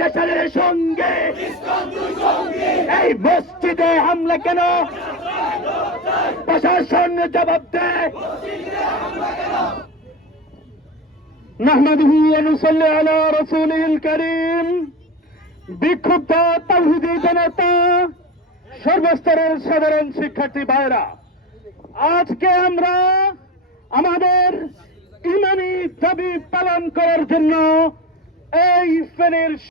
স্বৈরাচারের সঙ্গে এই মসজিদে হামলা কেন? প্রশাসন জবাব দেয়। নাহমাদুহু ওয়া নুসাল্লি আলা রাসূলিল কারীম। বিক্ষুব্ধ তাওহীদি জনতা, সর্বস্তরের সাধারণ শিক্ষার্থী ভাইরা, আজকে আমরা আমাদের ইমানি দাবি পালন করার জন্য এই ফেনীর